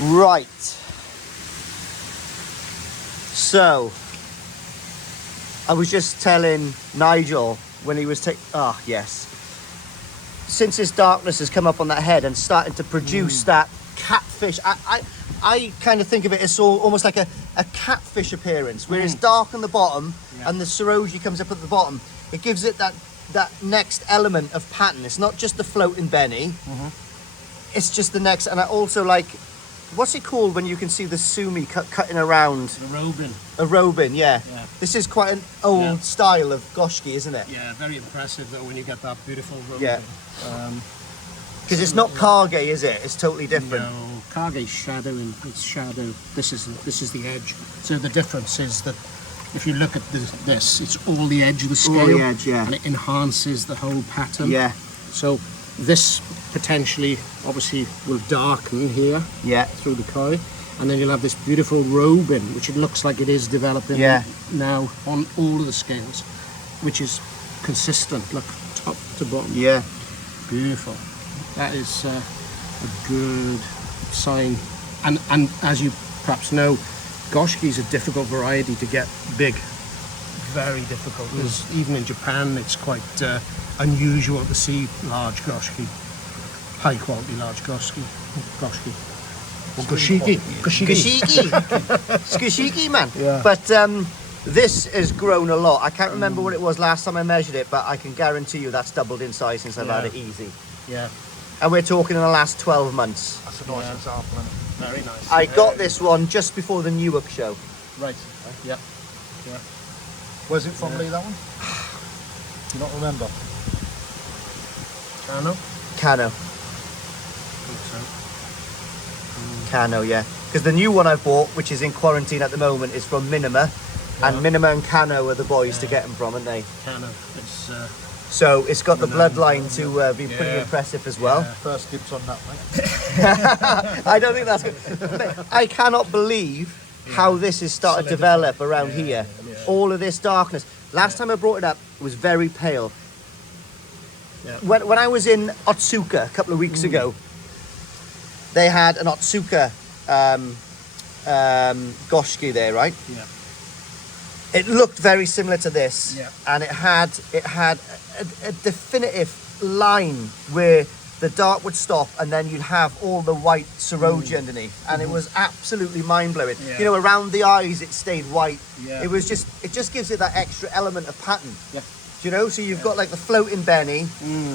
Right. So, I was just telling Nigel when he was yes. Since this darkness has come up on that head and starting to produce that catfish, I kind of think of it as almost like a catfish appearance, where it's dark on the bottom and the Shiroji comes up at the bottom. It gives it that next element of pattern. It's not just the floating Benny, it's just the next, and I also like, what's it called when you can see the sumi cutting around? A robin. A robin, yeah. This is quite an old style of goshiki, isn't it? Yeah, very impressive though when you get that beautiful robin. Yeah. Because it's not kage, is it? It's totally different. No, kage shadowing. It's shadow. This is the edge. So the difference is that if you look at this, it's all the edge of the scale. All the edge, yeah. And it enhances the whole pattern. Yeah. So this potentially, obviously, will darken here. Yeah. Through the koi. And then you'll have this beautiful robin, which it looks like it is developing now on all of the scales, which is consistent, look, top to bottom. Yeah. Beautiful. That is a good sign. And as you perhaps know, goshiki is a difficult variety to get big. Very difficult. Because even in Japan, it's quite unusual to see large goshiki. High quality large goshiki. Or goshiki. It's goshiki, man. Yeah. But this has grown a lot. I can't remember what it was last time I measured it, but I can guarantee you that's doubled in size since I've had it easy. Yeah. And we're talking in the last 12 months. That's a nice example, isn't it? Very nice. I got this one just before the Newark show. Right. Yep. Yeah. Where's it from, Lee, that one? Do you not remember? Kano? Kano. Kano, yeah. Because the new one I bought, which is in quarantine at the moment, is from Minima. And Minima and Kano are the boys to get them from, aren't they? Kano. It's so it's got the bloodline to be pretty impressive as well. First dibs on that, mate. I don't think that's good. I cannot believe how this has started to develop around here. All of this darkness. Last time I brought it up, it was very pale. Yeah. When I was in Otsuka a couple of weeks ago, they had an Otsuka goshiki there, right? Yeah. It looked very similar to this, and it had a definitive line where the dark would stop, and then you'd have all the white Shiroji underneath, and it was absolutely mind-blowing. Yeah. You know, around the eyes it stayed white. Yeah. It just gives it that extra element of pattern. Yeah. Do you know? So you've got like the floating Benny,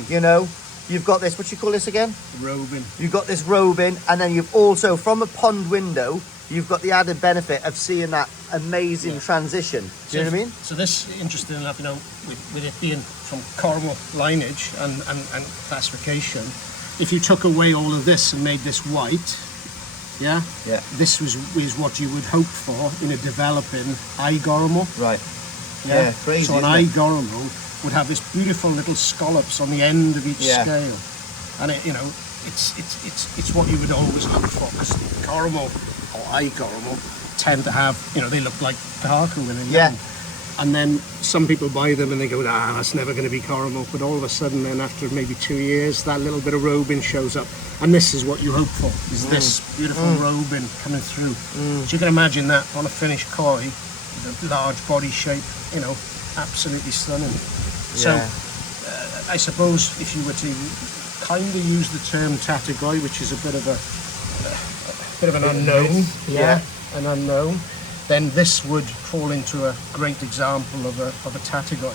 you know, you've got this, what you call this again? robin. You've got this robin, and then you've also, from a pond window, you've got the added benefit of seeing that amazing transition. Do you know what I mean? So this, interesting enough, you know, with it being from caramel lineage and classification, if you took away all of this and made this white, this is what you would hope for in a developing caramel. Right. Yeah, crazy. So an caramel would have this beautiful little scallops on the end of each scale, and it, you know, it's what you would always look for, because caramel or caramel tend to have, you know, they look like kahaku when they're young. And then some people buy them and they go, that's never going to be caramel. But all of a sudden, then after maybe 2 years, that little bit of robin shows up, and this is what you hope for: is this beautiful robin coming through. So you can imagine that on a finished koi, with a large body shape, you know, absolutely stunning. So I suppose if you were to kind of use the term tatagoi, which is a bit of an unknown, an unknown, then this would fall into a great example of a tatagoi,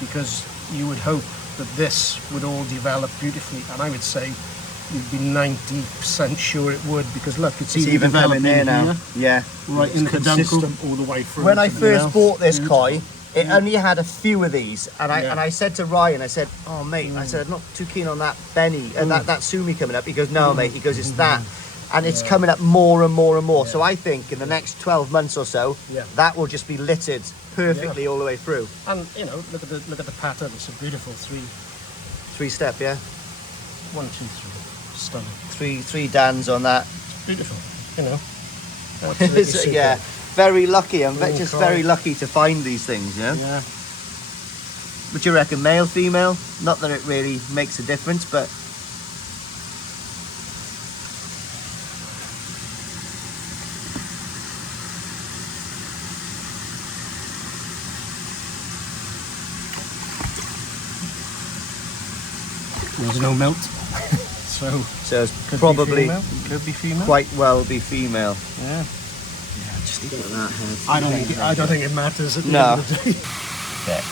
because you would hope that this would all develop beautifully, and I would say you'd be 90% sure it would, because look, it's even developing there now. Right in the peduncle all the way through. When I first bought this koi, it only had a few of these, and I said to Ryan, I said, oh mate, I said, I'm not too keen on that Benny and that sumi coming up. He goes, no mate, he goes, it's that. And it's coming up more and more and more. So I think in the next 12 months or so, that will just be littered perfectly all the way through. And you know, look at the pattern. It's a beautiful three step, 1, 2, 3, stunning. Three dans on that. It's beautiful, you know. Very lucky. I'm just very lucky to find these things, you know. Yeah. What do you reckon, male, female? Not that it really makes a difference, but There's no melt. So it's could probably be female. Could be female. quite well be female. Yeah. Yeah, just look at that head. I don't think it matters at the No. end of the day. Yeah.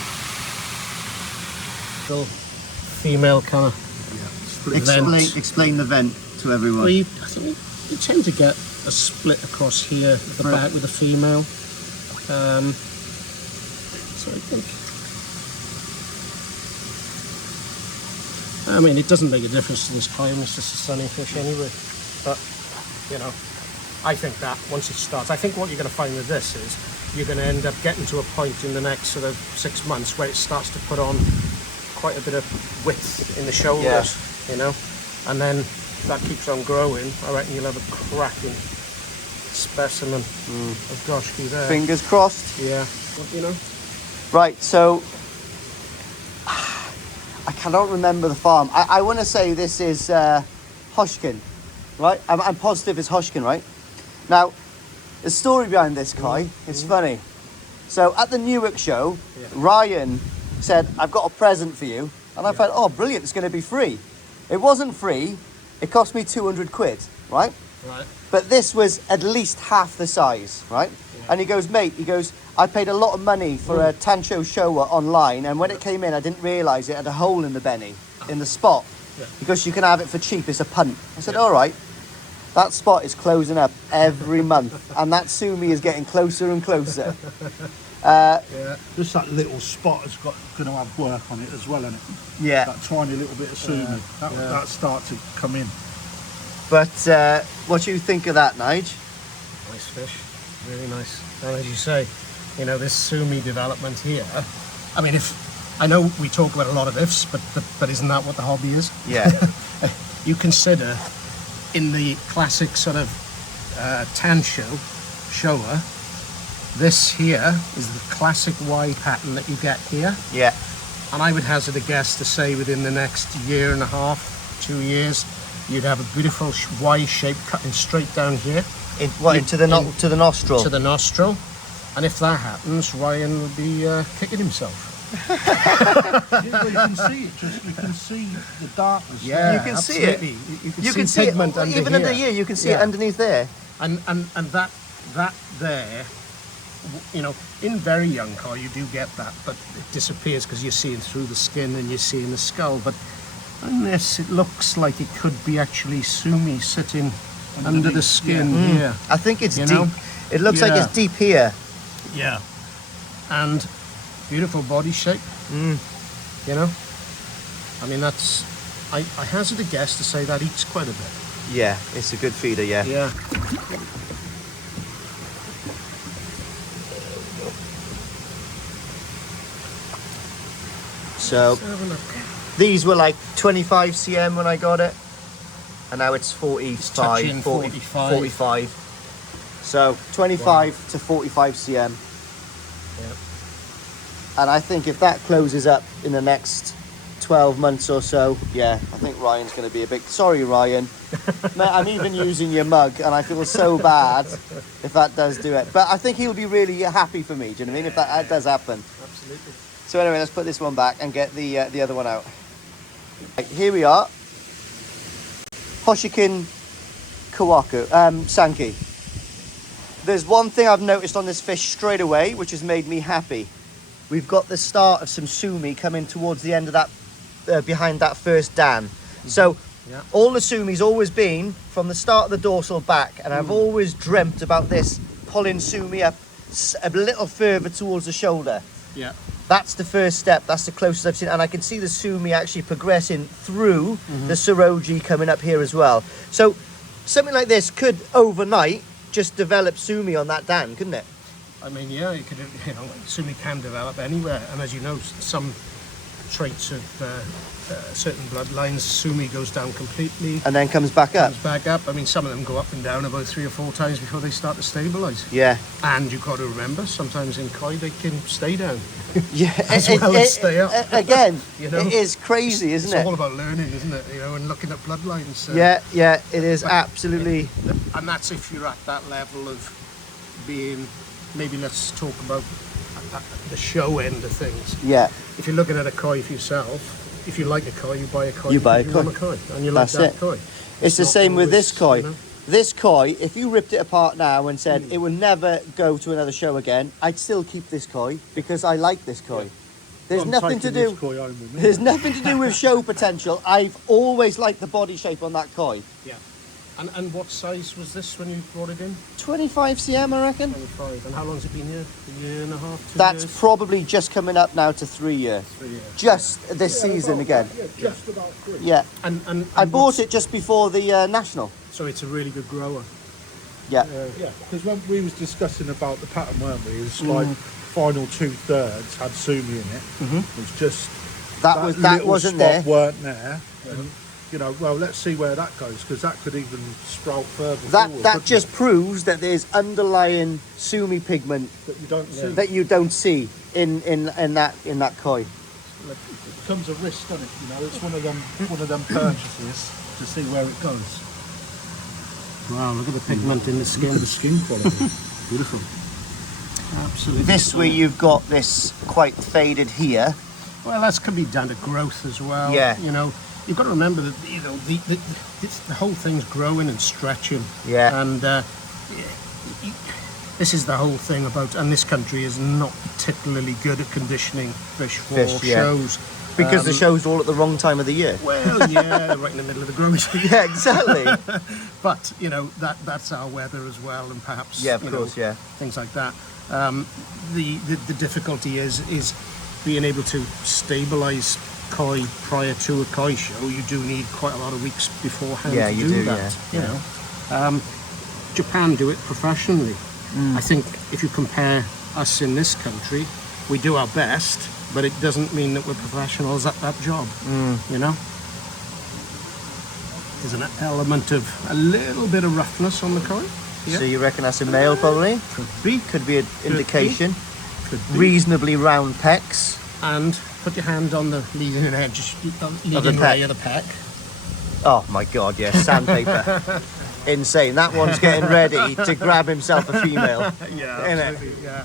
Still female kind of. Explain the vent to everyone. Well, I think you tend to get a split across here at the back with the female. So I think. I mean, it doesn't make a difference to this climb. It's just a sunny fish anyway. But you know, I think that once it starts, I think what you're going to find with this is you're going to end up getting to a point in the next sort of 6 months where it starts to put on quite a bit of width in the shoulders, you know, and then if that keeps on growing, I reckon you'll have a cracking specimen of goshiki there. Fingers crossed. Yeah, you know. Right, so I cannot remember the farm. I want to say this is Hoshkin, right? I'm positive it's Hoshkin, right? Now, the story behind this koi is funny. So at the Newark show, Ryan said, "I've got a present for you," and I thought, "Oh, brilliant! It's going to be free." It wasn't free. It cost me 200 quid, right? Right. But this was at least half the size, right? And he goes, "Mate," he goes, "I paid a lot of money for a Tancho showa online, and when it came in, I didn't realise it had a hole in the benny, in the spot, because you can have it for cheap. It's a punt." I said, "All right." That spot is closing up every month, and that sumi is getting closer and closer. Just that little spot has got going to have work on it as well, isn't it? Yeah. That tiny little bit of sumi. That start to come in. But what do you think of that, Nige? Nice fish, really nice. And as you say, you know, this sumi development here. I mean, I know we talk about a lot of ifs, but isn't that what the hobby is? Yeah. You consider in the classic sort of Tancho showa, this here is the classic Y pattern that you get here. Yeah. And I would hazard a guess to say within the next year and a half, 2 years, you'd have a beautiful Y shape cutting straight down here. To the nostril? To the nostril. And if that happens, Ryan will be kicking himself. Well, you can see it. You can see the darkness. Yeah, you can see it. You can see pigment under even here. under here. You can see it underneath there. And that there, you know, in very young koi you do get that, but it disappears because you're seeing through the skin and you're seeing the skull. But on this, it looks like it could be actually sumi sitting under the skin here. I think it's You deep. know? It looks like it's deep here. Yeah. And beautiful body shape. You know? I mean, that's... I hazard a guess to say that eats quite a bit. Yeah, it's a good feeder, yeah. Yeah. So, Let's have a look. these were like 25 cm when I got it. And now it's 45, touching 40, 45. 45. So, 25 to 45 cm. Yeah. And I think if that closes up in the next 12 months or so, yeah, I think Ryan's going to be a big... Sorry, Ryan. Mate, I'm even using your mug, and I feel so bad if that does do it. But I think he'll be really happy for me, do you know what I mean, if that does happen. Absolutely. So anyway, let's put this one back and get the other one out. Right, here we are. Hoshikin Kawaku, Sanke. There's one thing I've noticed on this fish straight away, which has made me happy. We've got the start of some sumi coming towards the end of that, behind that first dam. So all the sumi's always been from the start of the dorsal back, and I've always dreamt about this pulling sumi up a little further towards the shoulder. Yeah. That's the first step. That's the closest I've seen, and I can see the sumi actually progressing through the Suroji coming up here as well. So something like this could overnight just develop sumi on that dam, couldn't it? I mean, yeah, you could, you know, sumi can develop anywhere, and as you know, some traits of certain bloodlines, sumi goes down completely, And then comes back up. comes back up. I mean, some of them go up and down about 3 or 4 times before they start to stabilise. Yeah. And you've got to remember, sometimes in koi they can stay down. Yeah. As well as stay up. Again, You know? it is crazy, isn't It's it? all about learning, isn't it? You know, and looking at bloodlines. Yeah, it is but- absolutely. And that's if you're at that level of being, maybe let's talk about the show end of things. Yeah. If you're looking at a koi for yourself, if you like a koi, you buy a koi. You buy a because koi. want a koi, and you like That's that it. koi. It's the not same with this koi. always, you know. This koi, if you ripped it apart now and said it will never go to another show again, I'd still keep this koi because I like this koi. There's I'm nothing to taking do. this koi home with me. There's nothing to do with show potential. I've always liked the body shape on that koi. Yeah. And what size was this when you brought it in? 25 cm, I reckon. 25. And how long's it been here? A year and a half, 2 That's years? probably just coming up now to 3 years. 3 years. Just this season again. Yeah, just about 3. Yeah. And I bought it just before the national. So it's a really good grower. Yeah. Yeah, because when we was discussing about the pattern, weren't we? It's like final 2/3 had sumi in it. It was just That little wasn't spot there. weren't there. And, you know, well, let's see where that goes because that could even sprout further forward. That couldn't just it? proves that there's underlying sumi pigment that you don't see. that you don't see in that koi. It becomes a risk, doesn't it? You know, it's one of them purchases to see where it goes. Wow, look at the pigment in the skin. The skin quality, beautiful. Absolutely. This way you've got this quite faded here. Well, that could be down to growth as well. Yeah. You know, you've got to remember that, you know, the whole thing's growing and stretching. Yeah. And this is the whole thing about, and this country is not particularly good at conditioning fish for Fish, yeah. shows. Because the show's all at the wrong time of the year. Well, yeah, right in the middle of the growing season. Yeah, exactly. But, you know, that's our weather as well, and perhaps, Yeah, of you course, know, yeah. things like that. The difficulty is being able to stabilise koi prior to a koi show. You do need quite a lot of weeks beforehand Yeah, to you do do, that. yeah. You know, Japan do it professionally. I think if you compare us in this country, we do our best, but it doesn't mean that we're professionals at that job. You know, there's an element of a little bit of roughness on the koi. Yeah. So you reckon that's a male probably? Could be an indication. Could be. Reasonably round pecs. And put your hand on the leading edge, leading peck. ray of the peck. Oh my god, yes, sandpaper. Insane. That one's getting ready to grab himself a female. Yeah, Innit? absolutely, yeah.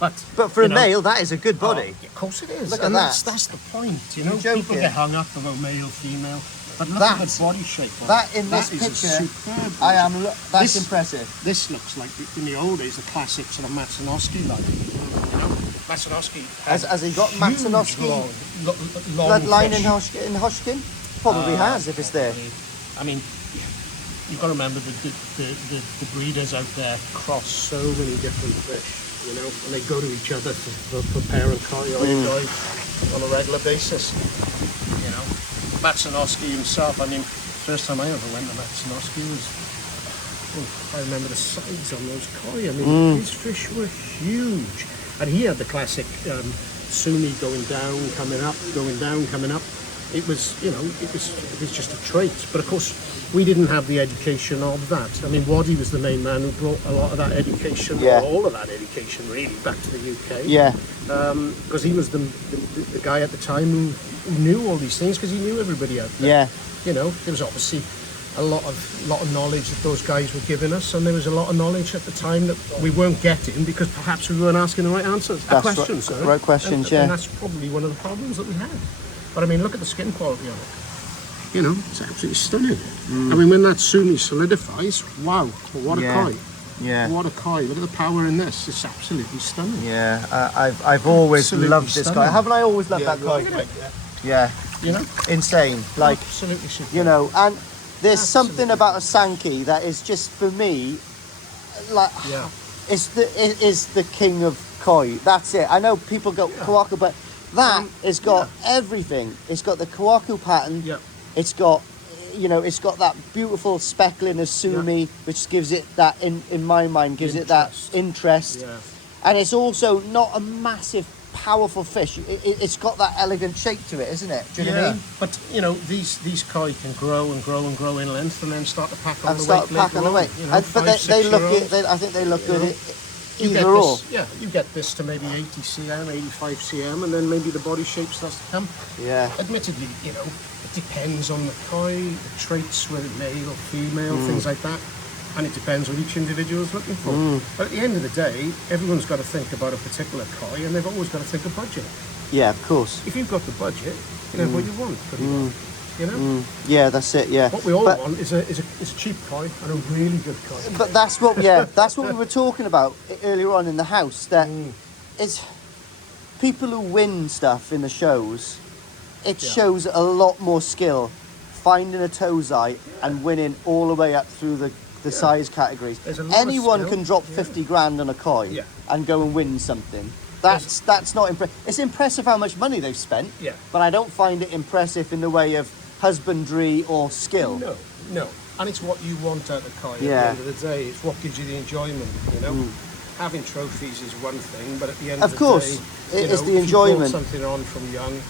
But For you a know, male, that is a good body. of course it is. Look at and that. That's the point, you know. You're People joking. get hung up about male, female. But look That- at the body shape on That it. in this is a picture, superb I am. body. That's This- impressive. This looks like, in the old days, the classic sort of Matsunoski line. You know, Matsunoski Has he got huge Matsunoski long bloodline fish. in Hoshkin? Probably has if it's there. I mean, you've got to remember that the breeders out there cross so many different fish, you know, and they go to each other for parent koi or on a regular basis. You know, Matsunoski himself, I mean, first time I ever went to Matsunoski was, I remember the sides on those koi. I mean, his fish were huge. And he had the classic sumi going down, coming up, going down, coming up. It was, you know, it was just a trait. But of course, we didn't have the education of that. I mean, Waddy was the main man who brought a lot of that education, Yeah. or all of that education really, back to the UK. Yeah. Because he was the guy at the time who knew all these things, because he knew everybody out there. Yeah. You know, there was obviously a lot of knowledge that those guys were giving us, and there was a lot of knowledge at the time that we weren't getting because perhaps we weren't asking the right answers. That's Questions, right, sorry. right questions, and yeah. And that's probably one of the problems that we had. But I mean, look at the skin quality on it. You know, it's absolutely stunning. I mean, when that sumi solidifies, wow, what a Yeah. koi. Yeah. What a koi. Look at the power in this. It's absolutely stunning. Yeah. I've always Absolutely loved this guy. stunning. Haven't I always loved that guy? Yeah. You know? Insane. Like, Absolutely super. you know, and there's something about a Sanke that is just for me, like, Yeah. it is the king of koi. That's it. I know people go kawaku, but that has got everything. It's got the kawaku pattern. Yeah. It's got, you know, it's got that beautiful speckling of sumi, which gives it that, in my mind, gives it that interest. Yeah. And it's also not a massive, powerful fish. It's got that elegant shape to it, isn't it? Do you know what I mean? But you know, these koi can grow and grow and grow in length, and then start to pack on And the start weight. pack on the weight. You know, But they 5-6 look. year olds. I think they look good. You get Either or. this, yeah, you get this to maybe 80 cm, 85 cm, and then maybe the body shape starts to come. Yeah. Admittedly, you know, it depends on the koi, the traits, whether male or female, things like that. And it depends what each individual is looking for. But at the end of the day, everyone's got to think about a particular koi, and they've always got to think of budget. Yeah, of course. If you've got the budget, you know what you want, pretty well. You know? Yeah, that's it, yeah. What we all But- want is a cheap koi and a really good koi. But that's what we were talking about earlier on in the house, that it's people who win stuff in the shows, it shows a lot more skill finding a tozai and winning all the way up through the size categories. There's a lot of Anyone skill. can drop 50 grand on a koi and go and win something. That's not impressive. It's impressive how much money they've spent, but I don't find it impressive in the way of husbandry or skill. No. And it's what you want out of koi at the end of the day. It's what gives you the enjoyment, you know? Having trophies is one thing, but at the end of the course, day, it's the if you enjoyment. brought something on from young,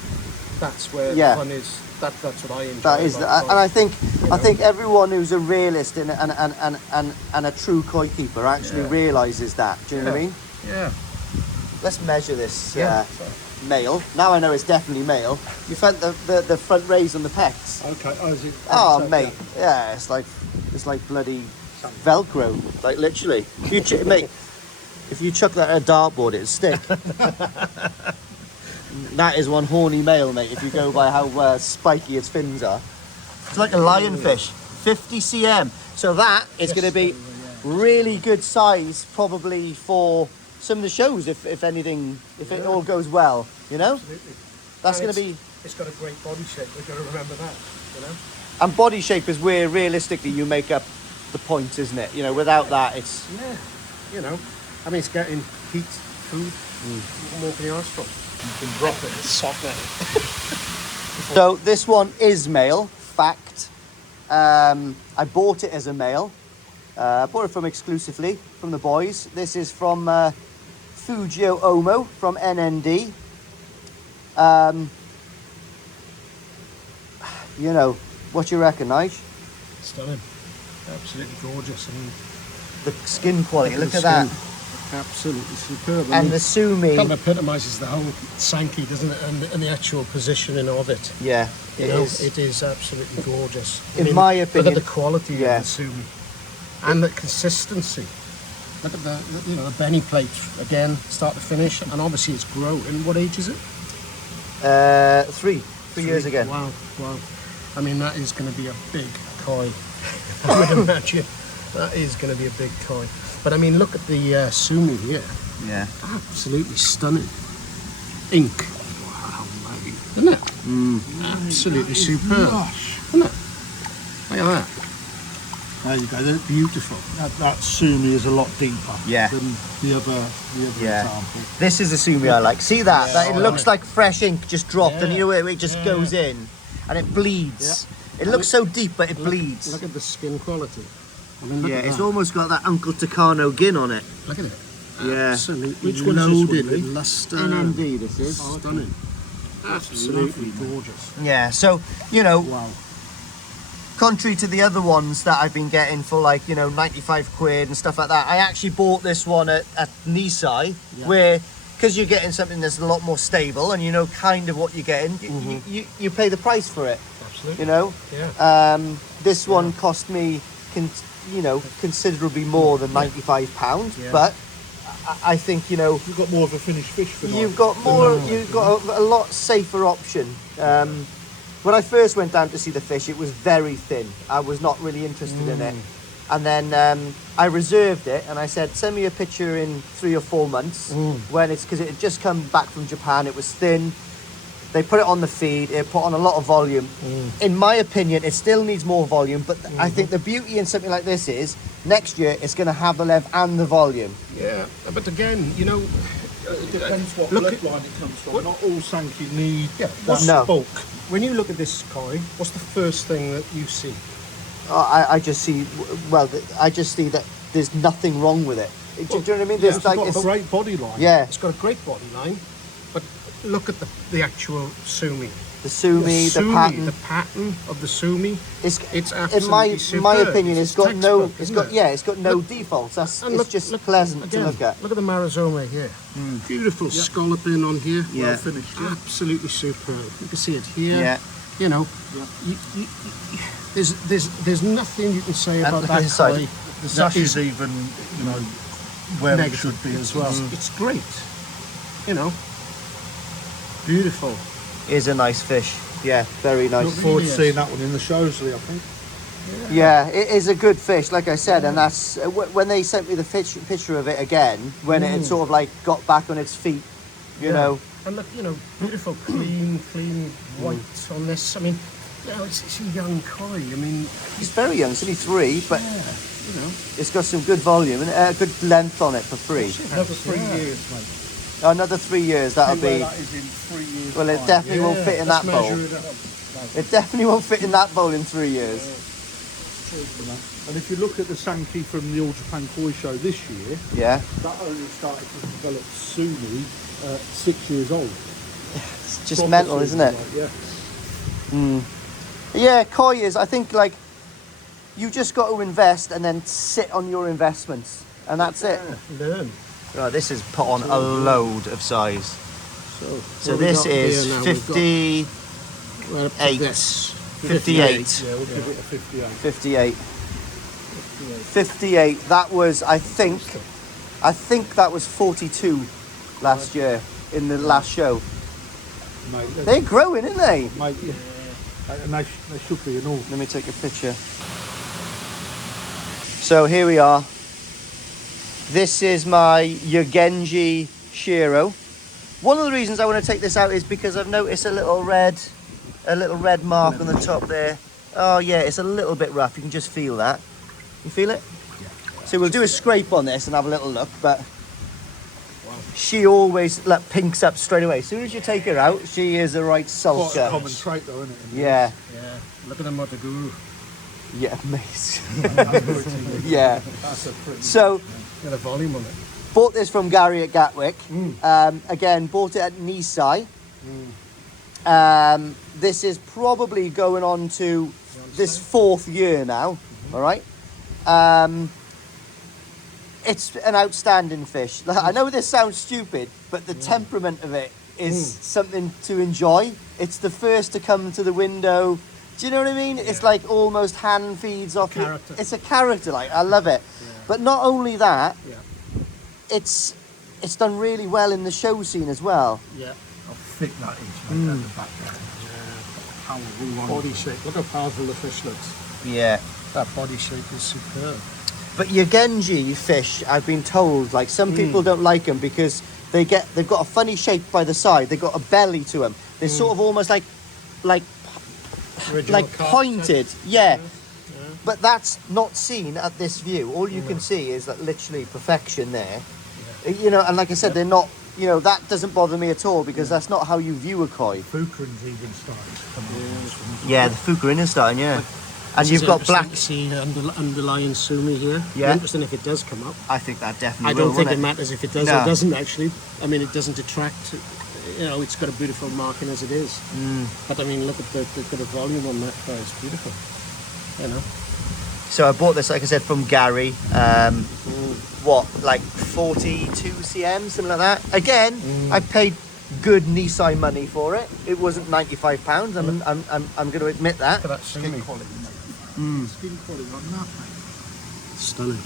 that's where the fun is. That's what I enjoy. That is, about and koi. I think everyone who's a realist and a true koi keeper actually realizes that. Do you know what I mean? Yeah. Let's measure this Yeah. male. Now I know it's definitely male. You felt the front raise on the pecs. Okay. Oh, is it? Oh, so, mate. Yeah, it's like bloody Velcro. Like literally. Mate, if you chuck that at a dartboard, it'd stick. That is one horny male, mate. If you go by how spiky its fins are, it's like a lionfish. 50 cm. So that is going to be really good size, probably for some of the shows, if it all goes well, you know? Absolutely. That's And going to be... It's got a great body shape. We've got to remember that, you know? And body shape is where, realistically, you make up the points, isn't it? You know, without that, it's... Yeah. You know, I mean, it's getting heat, food. What more can you ask for? You can drop it. It's soft now. So, this one is male, fact. I bought it as a male. I bought it from exclusively, from the boys. This is from Fujio Omo, from NND. You know, what do you reckon, Nige? Stunning. Absolutely gorgeous. I mean, The skin quality, look the at that. skin. Absolutely superb. And the sumi. kind of epitomises the whole Sanke, doesn't it? And the actual positioning of it. Yeah, You it know, is. it is absolutely gorgeous. In my look opinion- at the quality Yeah. of the sumi and the consistency. Look at the the Benny plate again, start to finish, and obviously it's growing. What age is it? 3 years again. Wow. I mean, that is going to be a big koi. I would imagine that is going to be a big koi. But I mean, look at the sumi here. Yeah. Absolutely stunning. Ink. Wow, mate. Isn't it? Absolutely superb. Gosh. Isn't it? Look at that. There you go. Beautiful. That sumi is a lot deeper Yeah. than the other Yeah. example. This is the sumi I like. See that? That it looks like fresh ink just dropped, and Yeah. you know it just goes in, and it bleeds. It looks so deep, but it bleeds. Look at the skin quality. I mean, look Yeah, at it's that. almost got that Uncle Tucano gin on it. Look at it. Yeah. Absolutely Which one's this one, loaded Lee? with luster. NND, this is. Stunning. Absolutely gorgeous. Yeah. So you know, Wow. contrary to the other ones that I've been getting for like 95 quid and stuff like that, I actually bought this one at Nisai, where because you're getting something that's a lot more stable and you know kind of what you're getting, you pay the price for it. Absolutely. You know. Yeah. This one cost me, considerably more than £95, Yeah. but I think You've got more of a finished fish for you've got more. You've got a lot safer option. When I first went down to see the fish, it was very thin. I was not really interested in it, and then I reserved it, and I said, "Send me a picture in 3 or 4 months when it's because it had just come back from Japan. It was thin." They put it on the feed. It put on a lot of volume. In my opinion, it still needs more volume. But I think the beauty in something like this is next year it's going to have the length and the volume. Yeah. But again, you know, It depends what Look at- bloodline it comes from. Not all Sanke need what's No. bulk? When you look at this koi, what's the first thing that you see? I just see. Well, I just see that there's nothing wrong with it. Do you know what I mean? There's It's got a it's, great body line. yeah, It's got a great body line, but look at the actual sumi. the sumi, the pattern. The pattern of the sumi. It's It's in absolutely superb. my opinion, it's got no. textbook, It's isn't got it? it's got no defaults. That's And it's just look, pleasant again, to look at. Look at the marizome here. Beautiful scalloping on here. Yeah. Well finished. Yeah. Absolutely superb. You can see it here. Yeah. You know, you, there's nothing you can say about the that inside. koi. The that sash is is even, where negative. it should be as well. It's great. You know. Beautiful. Is a nice fish. Yeah, very nice. Look forward to Yes. seeing that one in the shows, Lee, I think. Yeah, it is a good fish, like I said, and that's when they sent me the picture of it again, when it had sort of like got back on its feet, you know. And look, you know, beautiful, clean white on this. I mean, you know, it's a young koi. I mean, He's very young, it's only 3, but you know, it's got some good volume and a good length on it for 3. Another 3 years, mate. Another 3 years, that'll See where be. that is in 3 years. Well, it time. definitely won't fit in that let's bowl. measure it up. It definitely won't fit in that bowl in 3 years. And if you look at the Sanke from the All Japan Koi Show this year, Yeah, that only started to develop Sumi at 6 years old. it's just Proper mental, Sumi, isn't it? like, yeah. Yeah, koi is. I think like you just got to invest and then sit on your investments, and that's it. Learn. Right, this is put on a load of size. So So what we this got is here now, we've got- 58. we're up to this. 58. Yeah, we'll give it a 58. 58. 58. That was, I think that was 42 last year in the last show. Mate, They're growing, aren't they? mate, yeah. And they should be in all. Let me take a picture. So here we are. This is my Yogenji shiro. One of the reasons I want to take this out is because I've noticed a little red mark on the top there. Oh yeah, it's a little bit rough. You can just feel that. You feel it? Yeah. So we'll do a scrape on this and have a little look, but she always like pinks up straight away. As soon as you take her out, she is a right Quite a sulker. common trait though, isn't it? Yeah, Yeah, look at the Motaguru. yeah, amazing. Yeah. That's a pretty. So Got a volume on it. bought this from Gary at Gatwick. Again, bought it at Nisai. This is probably going on to this 4th year now. All right. It's an outstanding fish. I know this sounds stupid, but the temperament of it is something to enjoy. It's the first to come to the window. Do you know what I mean? It's like almost hand feeds off you. character. It's a character. Like I love it. But not only that, Yeah. it's done really well in the show scene as well. Yeah. How thick that is, mate, at the back there. Powerful one. Body shape. Look how powerful the fish looks. Yeah. That body shape is superb. But Yogenji fish, I've been told, like some people don't like them because they've got a funny shape by the side. They've got a belly to them. They're sort of almost like Original carp pointed. type. Yeah. But that's not seen at this view. All you can see is like literally perfection there. You know, and like I said, they're not. You know, that doesn't bother me at all because that's not how you view a koi. Fukurin's even started to come on. Yeah, the Fukurin is starting. Yeah, and This you've is got interesting black. to see underlying sumi here. Yeah. Interesting if it does come up. I think that definitely. I don't will, think it won't matters if it does No. or doesn't actually. I mean, it doesn't detract. You know, it's got a beautiful marking as it is. But I mean, look at the volume on that guy. It's beautiful. You know. So I bought this, like I said, from Gary. What, like 42 cm, something like that. Again, I paid good nisai money for it. It wasn't £95. I'm going to admit that. Look at that sumi. Skin quality, mate. Skin quality on that, mate. Stunning.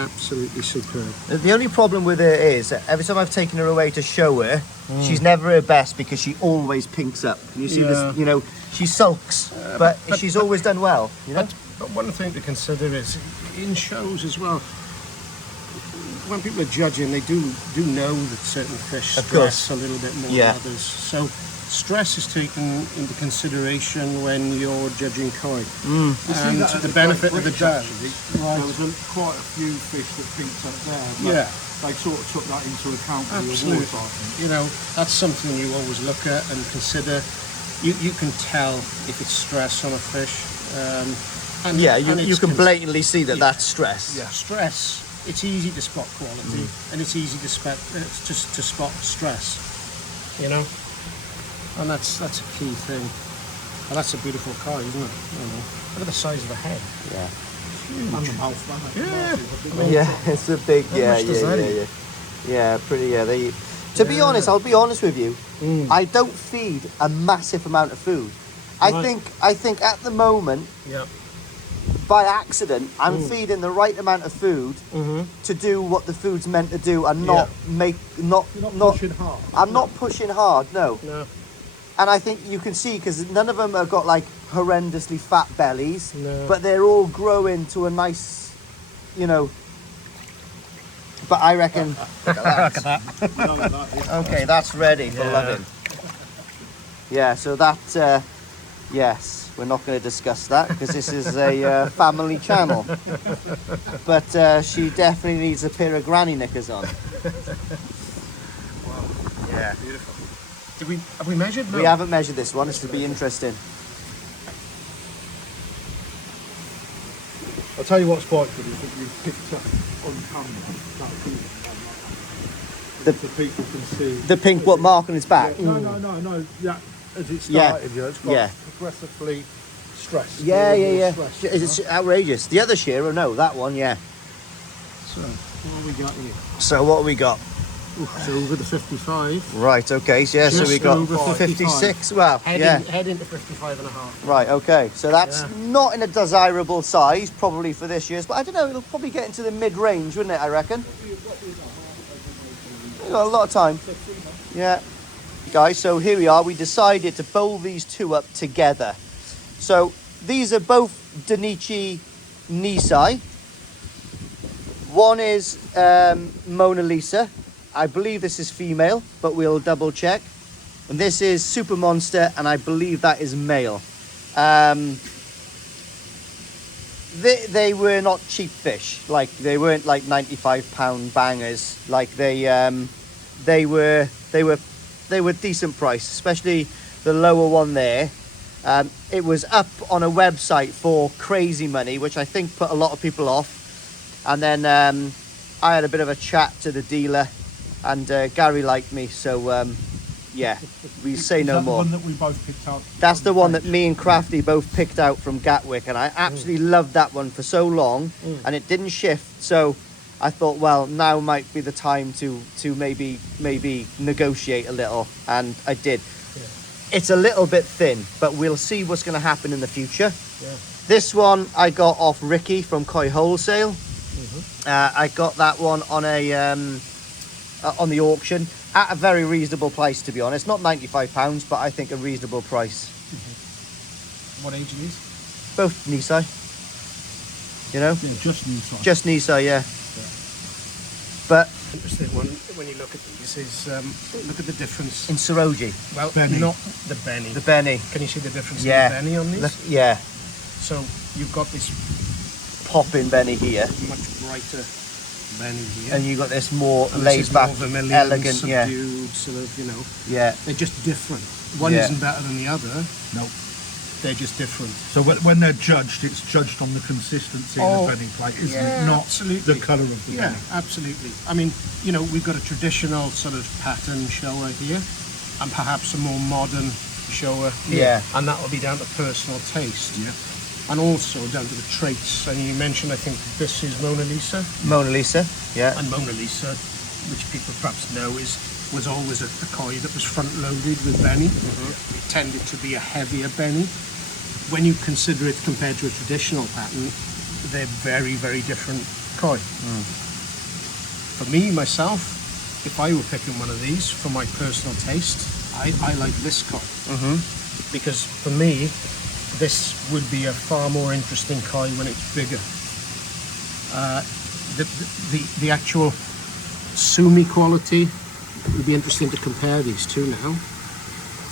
Absolutely superb. The only problem with her is that every time I've taken her away to show her, she's never her best because she always pinks up. You see Yeah. this, you know, she sulks, but she's always done well. You know? But one thing to consider is in shows as well. When people are judging, they do know that certain fish Of stress course. a little bit more Yeah. than others. So stress is taken into consideration when you're judging koi. You see And that at the benefit of the Bridge, judge. actually. There was quite a few fish that pinked up there. But Yeah. they sort of took that into account for the Absolutely. awards, I think. You know, that's something you always look at and consider. You can tell if it's stress on a fish. And Yeah, and you it's can blatantly see that that's stress. Yeah. stress. It's easy to spot quality, and it's easy to spot stress. You know, and that's a key thing. And that's a beautiful car, isn't it? You know, look at the size of the head. Yeah. And the mouth, man. Yeah. Yeah, it's a big, How much does that eat? Yeah, pretty, yeah. To be honest, I'll be honest with you, I don't feed a massive amount of food. I Right. think at the moment, Yeah. by accident, I'm feeding the right amount of food to do what the food's meant to do, and not You're not pushing hard. I'm not pushing hard, no. No. And I think you can see, because none of them have got like horrendously fat bellies, No. but they're all growing to a nice, you know. But I reckon. Look at that. Okay, that's ready for loving. Yeah, so that, yes, we're not going to discuss that because this is a family channel. But she definitely needs a pair of granny knickers on. Wow. Yeah. Beautiful. Have we measured? No. We haven't measured this one. This will be interesting. I'll tell you what's quite good is that you've picked up on camera that feeling. So people can see. The pink what mark on its back? No. Yeah, as it started, it's got progressively stressed. Yeah. Stressed, It's outrageous. The other shiro, no, that one, yeah. So, what have we got here? So what have we got? So over the 55. Right, okay, so, yeah, so we Just got over 56. Well, Head into 55 and a half. Right, okay. So that's not in a desirable size, probably for this year's, but I don't know, it'll probably get into the mid-range, wouldn't it, I reckon? We've got a lot of time. Yeah. Guys, so here we are. We decided to bowl these two up together. So these are both Denichi nisai. One is Mona Lisa. I believe this is female, but we'll double check. And this is Super Monster, and I believe that is male. They were not cheap fish. Like, they weren't like 95-pound bangers. Like, they were decent price, especially the lower one there. It was up on a website for crazy money, which I think put a lot of people off. And then I had a bit of a chat to the dealer, and Gary liked me, so yeah, we say no more. Is that the one that we both picked out? That's the one that me and Crafty both picked out from Gatwick, and I absolutely loved that one for so long, and it didn't shift. So I thought, well, now might be the time to maybe negotiate a little, and I did. Yeah. It's a little bit thin, but we'll see what's going to happen in the future. Yeah. This one I got off Ricky from Koi Wholesale. I got that one on on the auction at a very reasonable price, to be honest. Not £95, but I think a reasonable price. What age are these? Both nisai. You know? Yeah, just nisai. Just nisai, yeah. But Interesting one when you look at these is look at the difference. in Saroji, Well, Benny. not the Benny. the Benny. Can you see the difference Yeah. in the Benny on these? Look, yeah. So you've got this Popping Benny here. much brighter Benny here. And you got this more And this laid is back, more vermilion, elegant, subdued, sort of, you know. yeah. They're just different. One Yeah. isn't better than the other. No. They're just different. So when they're judged, it's judged on the consistency of the benny plate, isn't yeah, it? Not absolutely. the colour of the Yeah, benny. absolutely. I mean, you know, we've got a traditional sort of pattern showa here, and perhaps a more modern showa here. Yeah. And that will be down to personal taste. Yeah. And also down to the traits. And you mentioned, I think, this is Mona Lisa. Mona Lisa, yeah. And Mona Lisa, which people perhaps know, was always a koi that was front-loaded with benny. It tended to be a heavier benny. When you consider it compared to a traditional pattern, they're very, very different koi. For me, myself, if I were picking one of these for my personal taste, I like this koi. Because for me, this would be a far more interesting koi when it's bigger. The actual sumi quality would be interesting to compare these two now.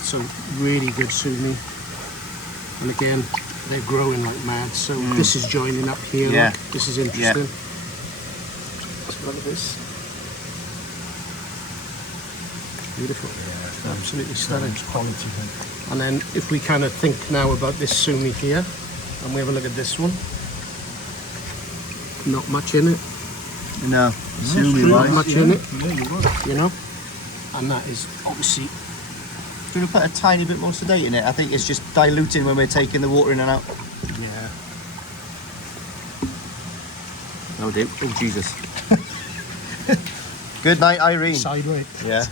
So really good sumi. And again, they're growing like mad. So this is joining up here. Yeah. Look. This is interesting. Let's look at this. Beautiful. Absolutely stunning. Quality. And then if we kind of think now about this sumi here, and we have a look at this one, not much in it. No, Not much in it, Yeah, you're right. you know. And that is obviously Do we put a tiny bit more sedate in it? I think it's just diluting when we're taking the water in and out. yeah. Oh dear. Oh Jesus. Good night, Irene. Sideways. Yeah.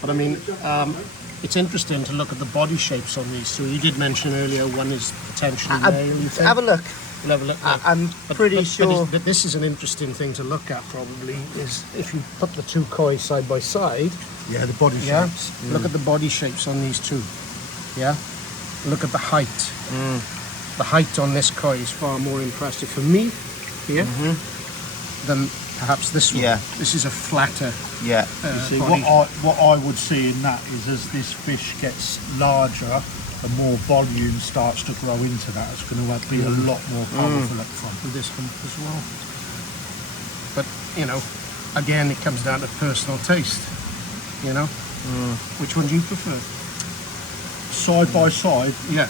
But I mean, it's interesting to look at the body shapes on these. So you did mention earlier one is potentially male. You think? Have a look. We'll have a look now. I'm pretty sure. But this is an interesting thing to look at, probably, is if you put the two koi side by side. Yeah, the body Yeah. shapes. Look at the body shapes on these two. Yeah. Look at the height. The height on this koi is far more impressive for me here than perhaps this one. Yeah. This is a flatter. Yeah. You see, body. what I would see in that is as this fish gets larger, the more volume starts to grow into that. It's going to be a lot more powerful up front. With this one as well. But, you know, again, it comes down to personal taste. You know? Which one do you prefer? Side by side, Yeah.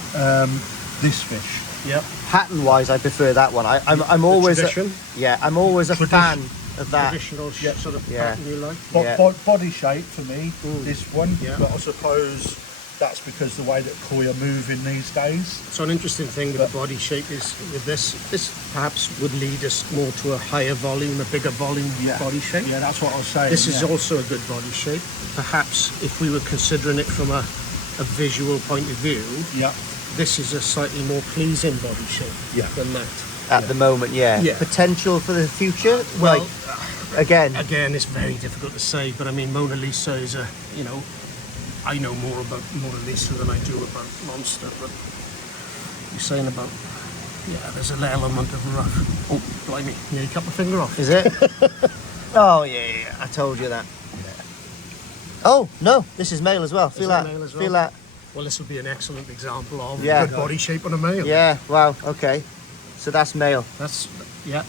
this fish. Yep. Pattern-wise, I prefer that one. I'm always tradition? I'm always a fan of that. Traditional sort of Yeah. pattern you like? Body shape for me, this one. Yeah. But I suppose that's because the way that koi are moving these days. So an interesting thing with the body shape is with this perhaps would lead us more to a higher volume, a bigger volume body shape. Yeah, that's what I was saying. This is also a good body shape. Perhaps if we were considering it from a visual point of view, Yeah. this is a slightly more pleasing body shape than that. At the moment, yeah. Yeah. Potential for the future? Well, Again, it's very difficult to say, but I mean, Mona Lisa is I know more about Mona Lisa than I do about Monster, but you're saying about, there's an element of rough. Oh, blimey, nearly cut my finger off. is it? Oh, yeah, I told you that. Oh, no, this is male as well. Feel that that. male as Feel well? that. Well, this will be an excellent example of Yeah. good body shape on a male. Yeah, wow, okay. So that's male. That's, oh,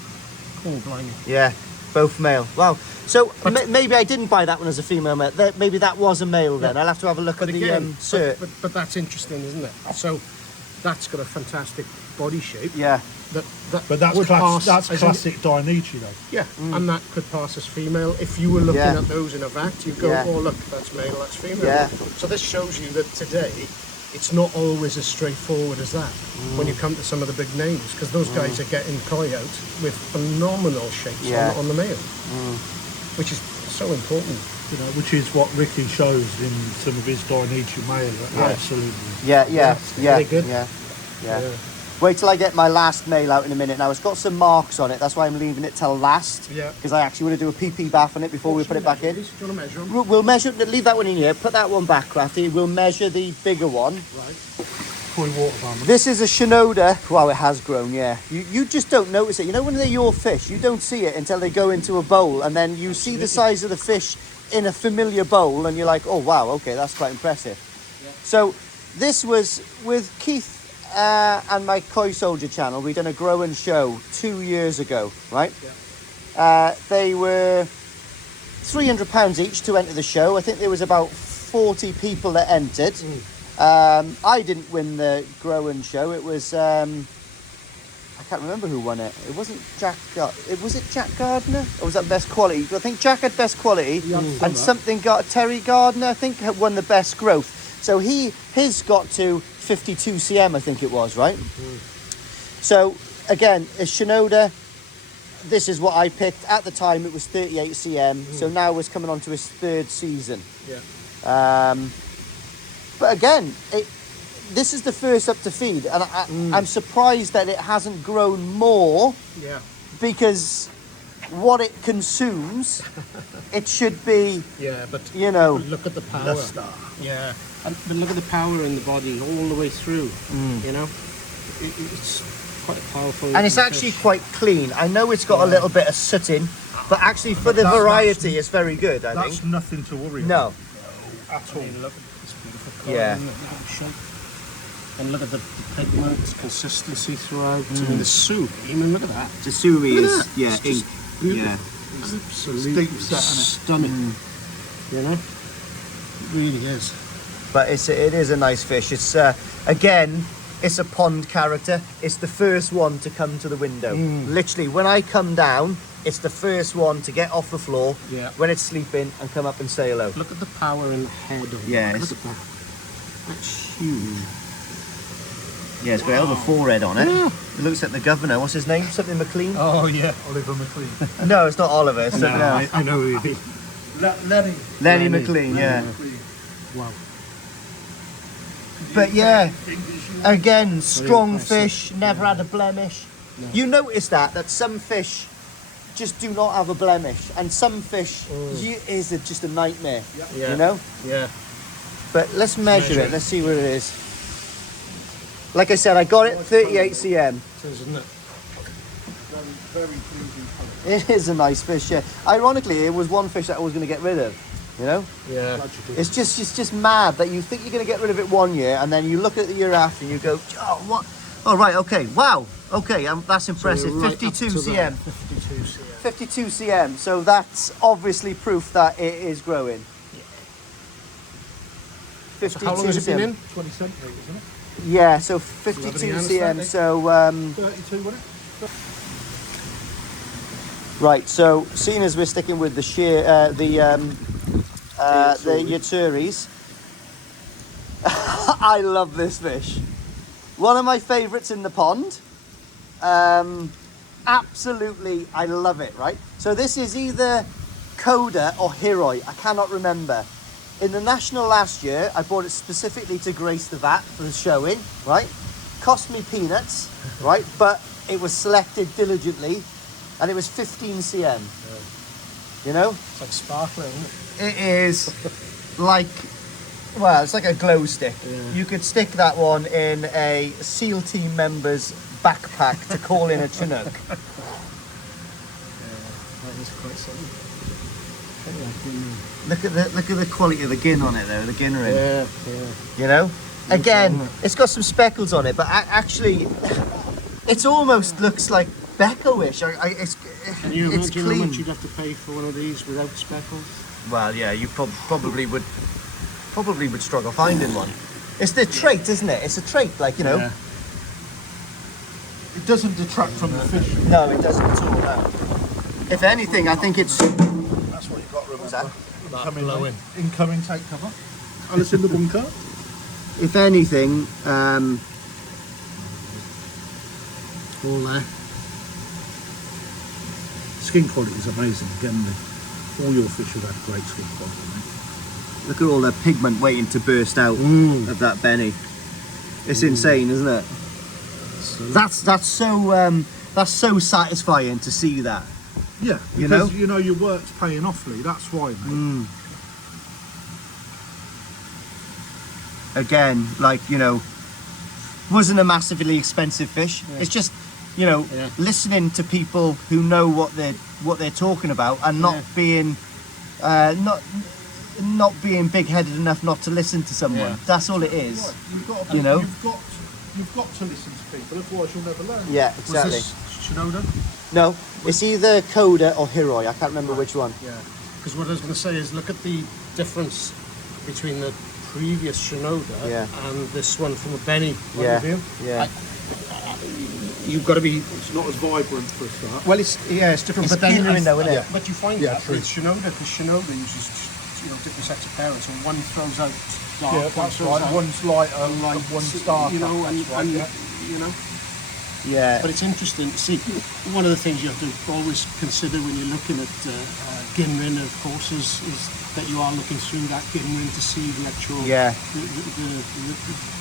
blimey. Yeah, both male. Wow. So maybe I didn't buy that one as a female male. Maybe that was a male then. I'll have to have a look at the cert. But that's interesting, isn't it? So that's got a fantastic body shape. Yeah. But that's would pass that's as classic Denichi though. Yeah, and that could pass as female. If you were looking at those in a vat, you'd go, oh look, that's male, that's female. Yeah. So this shows you that today, it's not always as straightforward as that when you come to some of the big names, because those guys are getting koi out with phenomenal shapes on the male, which is so important. You know, which is what Ricky shows in some of his Denichi male. Absolutely. Yeah. Very good. Yeah. Wait till I get my last male out in a minute. Now, it's got some marks on it. That's why I'm leaving it till last. Yeah. Because I actually want to do a PP bath on it before we put it back in. Do you want to measure them? We'll measure, leave that one in here, put that one back, Crafty. We'll measure the bigger one. Right. Koi water farmer. This is a Shinoda. Wow, it has grown, yeah. You just don't notice it. You know when they're your fish, you don't see it until they go into a bowl, and then you see the size of the fish in a familiar bowl, and you're like, oh, wow, okay, that's quite impressive. Yeah. So this was with Keith and my Koi Soldier channel. We done a grow and show 2 years ago, right? Yeah. They were £300 each to enter the show. I think there was about 40 people that entered. I didn't win the grow and show. It was I can't remember who won it. It wasn't Jack. Was it Jack Gardner or was that best quality? I think Jack had best quality, and something got Terry Gardner. I think had won the best growth. So his got to 52 cm. I think it was right. So again, a Shinoda. This is what I picked at the time. It was 38 cm. So now it's coming on to his third season. Yeah. But again, this is the first up to feed, and I'm surprised that it hasn't grown more. Yeah. Because what it consumes, it should be. Yeah, but look at the power. Yeah, but look at the power in the body all the way through. You know, it's quite powerful. And it's actually quite clean. I know it's got a little bit of soot in, but actually for the variety, it's very good. I think. That's nothing to worry about. No. At all. Look at this beautiful colour. Yeah. And look at the pigment consistency throughout. I mean, the soup. I mean, look at that. The suri Look is at that. It's just beautiful. Absolutely Deep set, isn't it? stunning. You know, it really is. But it is a nice fish. It's again, it's a pond character. It's the first one to come to the window. Literally, when I come down, it's the first one to get off the floor when it's sleeping and come up and say hello. Look at the power in the head of it. Yeah, Look at that. That's huge. Yeah, it's got a hell of a forehead on it. Yeah. It looks like the governor. What's his name? Something McLean? Oh, yeah. Oliver McLean. No, it's not Oliver. It's I know who he is. Lenny McLean, yeah. Wow. But yeah, again, strong fish, never had a blemish. You notice that some fish just do not have a blemish, and some fish is just a nightmare. Yeah. You know. Yeah. But let's measure it. Let's see what it is. Like I said, I got it 38 cm. It is, isn't it? Very pleasing colour. It is a nice fish, yeah. Ironically, it was one fish that I was going to get rid of, you know? Yeah. It's just mad that you think you're going to get rid of it one year, and then you look at the year after and you go, oh, what? Oh, right, okay, wow. Okay, that's impressive. So right 52 up to cm. 52 cm. 52 cm, so that's obviously proof that it is growing. 52 So how long has it been in? 20 centimetres, isn't it? Yeah, so 52 cm, so... 32, wasn't it? Right, so seeing as we're sticking with the uturis, I love this fish. One of my favourites in the pond. Absolutely, I love it, right? So this is either Coda or Hiroi, I cannot remember. In the National last year, I bought it specifically to grace the vat for the showing, right? Cost me peanuts, right? But it was selected diligently, and it was 15 cm. You know? It's like sparkling, isn't it? It is like, well, it's like a glow stick. Yeah. You could stick that one in a SEAL team member's backpack to call in a Chinook. That is quite something. Look at the quality of the gin on it though, the Ginrin. Yeah, yeah. You know? Again, it's got some speckles on it, but actually, it almost looks like Becco-ish. Can you It's imagine how clean. much you'd have to pay for one of these without speckles? Well, yeah, you probably would struggle finding one. It's the trait, isn't it? It's a trait, like, you know. Yeah. It doesn't detract from the fish. No, it doesn't at all. No. If anything, I think it's. That's what you've got to remember. Incoming take cover. Alice in the bunker. If anything, All there. Skin quality is amazing. Again, all your fish have had great skin quality. Mate. look at all the pigment waiting to burst out of that Benny. It's insane, isn't it? That's so satisfying to see that. Yeah, You know? because you know your work's paying off, Lee. That's why, mate. Again, like, you know, wasn't a massively expensive fish. Yeah. It's just, you know, Yeah. listening to people who know what they're talking about and not being not being big-headed enough not to listen to someone. Yeah. That's all it is. Right, you've got to, You know? you've got to listen to people, otherwise you'll never learn. Yeah, Was exactly. this Shinoda? No, it's either Coda or Hiroi. I can't remember which one. Yeah. Because what I was going to say is, look at the difference between the previous Shinoda and this one from a Benny point of view. Yeah. You've got to be. It's not as vibrant for a start. Well, it's different. It's but then Ginrin though, isn't it? But you find Yeah, that true. with Shinoda, because Shinoda uses different sets of parents, and one throws out dark, Yeah, one that's throws right. out One's lighter, light, one's darker. You know, and That's right, yeah. you know. Yeah. But it's interesting to see. One of the things you have to always consider when you're looking at Ginrin, of course, is that you are looking through that Ginrin to see the actual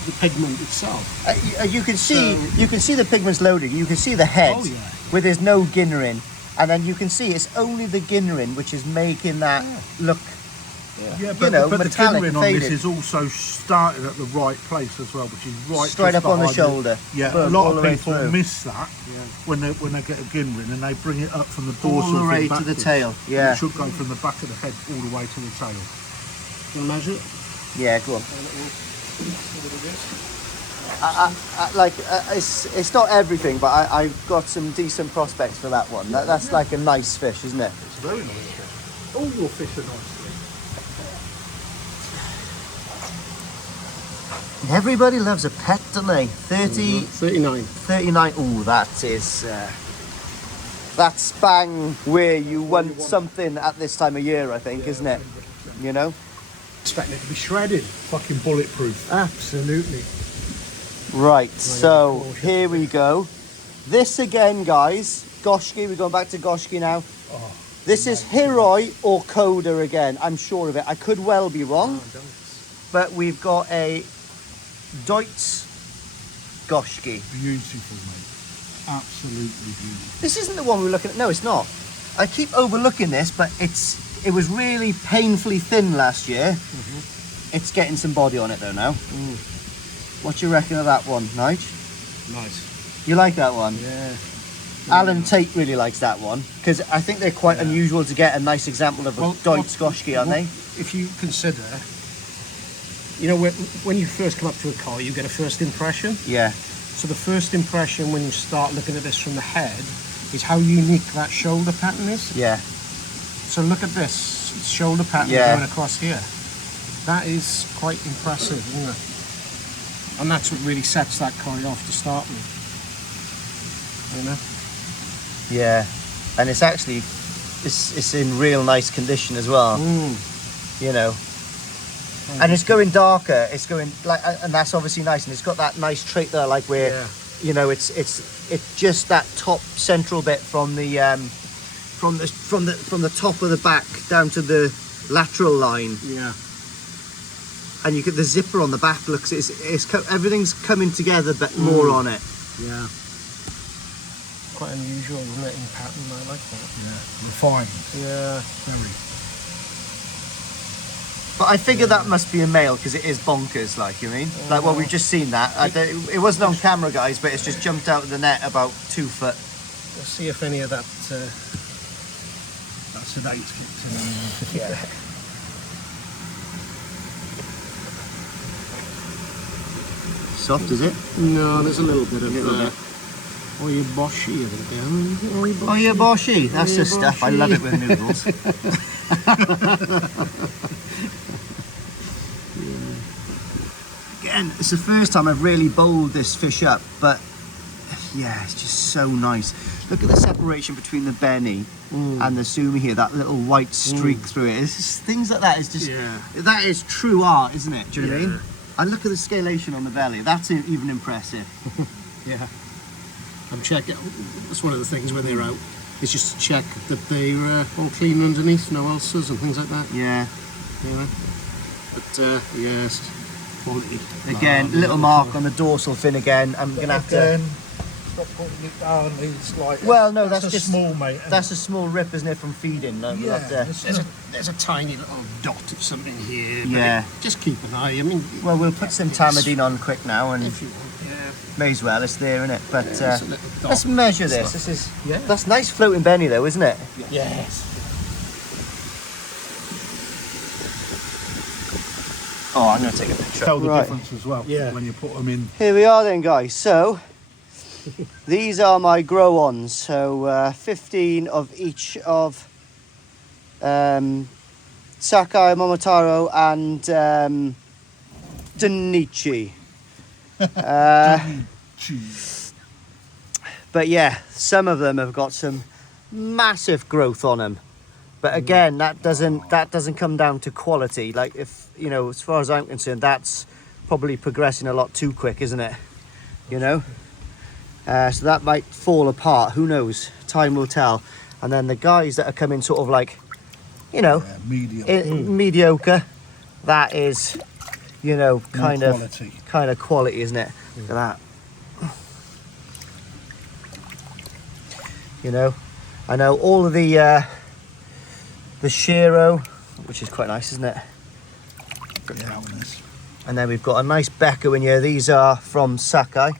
the pigment itself. You can see the pigments loaded. You can see the head Oh, yeah. where there's no Ginrin, and then you can see it's only the Ginrin which is making that look. Yeah, You know, but the metallic, Ginrin on this faded. is also started at the right place as well, which is right Straight just up on the behind shoulder. Yeah, Boom, a lot all the of way people through. miss that when they get a Ginrin and they bring it up from the dorsal All the way fin to the backwards. tail. Yeah. It should go from the back of the head all the way to the tail. Can you measure it? Yeah, go on. It's not everything, but I've got some decent prospects for that one. That's like a nice fish, isn't it? It's a very nice fish. All your fish are nice. Everybody loves a pet, don't they? 30, 39. 39. Oh, that's bang where you want something at this time of year, I think, isn't it? You know? Expecting it to be shredded. Fucking bulletproof. Absolutely. Right, so here we go. This again, guys, goshiki, we're going back to goshiki now. This is Hiroi or Coda again, I'm sure of it. I could well be wrong, but we've got a Deutsch goshiki. Beautiful, mate. Absolutely beautiful. This isn't the one we were looking at. No, it's not. I keep overlooking this, but it was really painfully thin last year. It's getting some body on it though now. What do you reckon of that one, Nige? Nice. You like that one? Yeah. Alan Tate really likes that one because I think they're quite unusual to get a nice example of a Deutsch goshiki, aren't they? If you consider, you know, when you first come up to a car, you get a first impression. Yeah. So the first impression when you start looking at this from the head is how unique that shoulder pattern is. Yeah. So look at this shoulder pattern going across here. That is quite impressive, isn't it? And that's what really sets that curry off to start with. You know? Yeah. And it's actually, it's in real nice condition as well. You know. And it's going darker. It's going like, and that's obviously nice. And it's got that nice trait there, like where, you know, it's just that top central bit from the top of the back down to the lateral line. Yeah. And you get the zipper on the back. Looks, everything's coming together, but more on it. Yeah. Quite unusual, isn't it, in pattern? I like that. Yeah. Refined. Yeah. Very. But I figure that must be a male because it is bonkers, like, you mean? Like, well, we've just seen that. It wasn't on camera, guys, but it's just jumped out of the net about 2 foot. Let's see if any of that. That sedate's kicked in. Yeah. Soft, is it? No, there's a little bit of. Oyaboshi, I think. Oyaboshi, that's the stuff. I love it with noodles. Again, it's the first time I've really bowled this fish up, but yeah, it's just so nice. Look at the separation between the beni and the sumi here, that little white streak through it. It's just, things like that is just, that is true art, isn't it? Do you know what I mean? And look at the scalation on the belly. That's even impressive. Yeah. I'm checking. That's one of the things when they're out. Is just to check that they're all clean underneath, no ulcers and things like that. Yeah. You know. But yes, quality. Again, little mark on the dorsal fin again. I'm gonna have to. Stop putting it down. It's like. Well, no, that's just just small, mate. That's a small rip, isn't it, from feeding? No, we'll have to, There's a tiny little dot of something here. Yeah. Just keep an eye. I mean. well, we'll put some tamidine on quick now, and If you want, may as well. It's there, isn't it? But it's a little dot. let's measure this. This is Yeah. that's nice floating benny, though, isn't it? Yes. Oh, I'm gonna take a picture. Tell the Right. difference as well. Yeah. When you put them in. Here we are then, guys. So these are my grow-ons. So 15 of each of Sakai, Momotaro, and Denichi. But yeah, some of them have got some massive growth on them. But again, that doesn't come down to quality. Like, if you know, as far as I'm concerned, that's probably progressing a lot too quick, isn't it? You know. So that might fall apart. Who knows? Time will tell. And then the guys that are coming sort of like, you know, Medium. mediocre. That is, you know, kind of quality, isn't it? Look at that. You know, I know all of the shiro, which is quite nice, isn't it? Yeah, And then we've got a nice Becco in here. These are from Sakai.